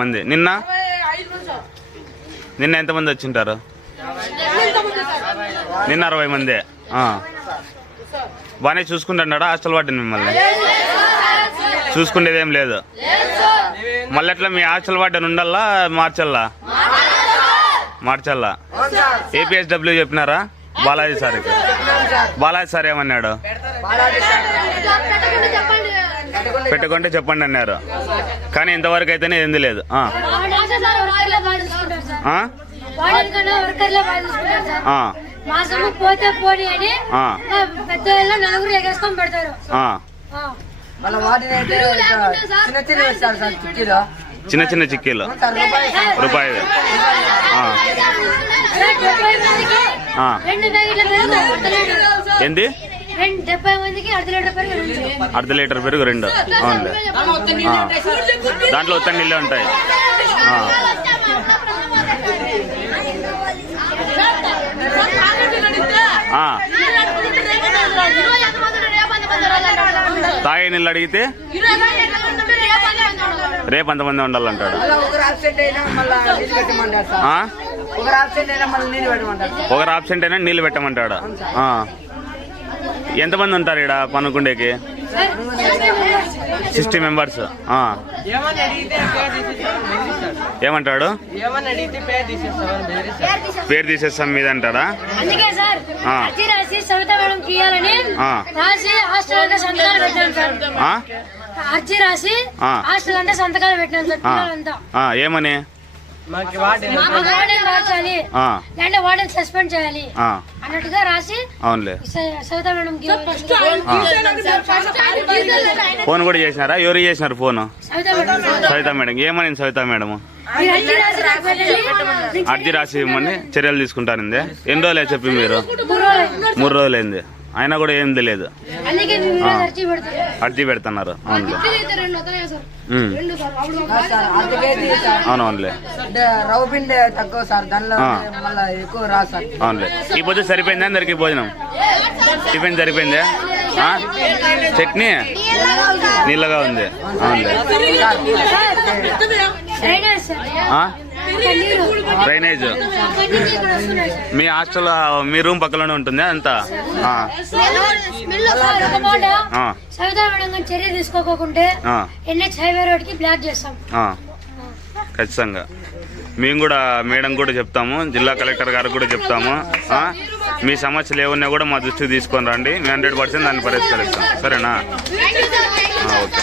మంది నిన్న ఎంతమంది వచ్చింటారు? నిన్న 60 మంది. బాగానే చూసుకుంటున్నాడా హాస్టల్ వార్డెన్ మిమ్మల్ని? చూసుకునేదేం లేదు. మళ్ళీ ఎట్లా మీ హాస్టల్ వార్డెన్ ఉండాలా మార్చల్లా? ఏపీఎస్డబ్ల్యూ చెప్పినారా బాలాజీ సార్కి? బాలాజీ సార్ ఏమన్నాడు? పెట్టుకుంటే చెప్పండి అన్నారు. కానీ ఇంతవరకు అయితేనే ఏంది లేదు. చిన్న చిన్న చిక్కీలు రూపాయలు. ఏంది? 1/2 లీటర్ పెరుగు 2. అవునులే. దాంట్లో ఉత్త నీళ్ళే ఉంటాయి. తాగే నీళ్ళు అడిగితే రేపు అంతమంది ఉండాలంటాడు. ఒకరు ఆబ్సెంట్ అయినా నీళ్ళు పెట్టమంటాడు. ఎంతమంది ఉంటారు ఇక్కడ పనుకుండేకి? 60 మెంబర్స్. ఏమంటాడు? పేరు తీసేస్తాం మీద అంటాడా? ఏమని? సస్పెండ్ చేయాలి అన్నట్టుగా రాసి. అవునులే. ఫోన్ కూడా చేసినారా? ఎవరు చేసినారు ఫోన్? సవిత మేడం. ఏమని సవిత మేడం? అర్జీ రాసి ఇవ్వమని చర్యలు తీసుకుంటానండి. ఎన్ని రోజులే చెప్పి మీరు? 3 రోజులైంది. అయినా కూడా ఏం తెలియదు. అర్జీ పెడుతున్నారు. అవునవునులే. అవునులే. ఈ పొద్దు సరిపోయిందా అందరికి భోజనం? టిఫిన్ సరిపోయిందా? చట్నీ నీళ్ళగా ఉంది. అవునులే. డ్రైనేజ్ మీ హాస్టల్ మీ రూమ్ పక్కలోనే ఉంటుందా అంతా? చర్య తీసుకోకుంటే NH హైవే రోడ్ కి బ్లాక్ చేస్తాం. ఖచ్చితంగా మేము కూడా మేడం కూడా చెప్తాము, జిల్లా కలెక్టర్ గారికి కూడా చెప్తాము. మీ సమస్యలు ఏమన్నా కూడా మా దృష్టికి తీసుకొని రండి. మేము 100% దాన్ని పరిష్కరిస్తాం. సరేనా? ఓకే.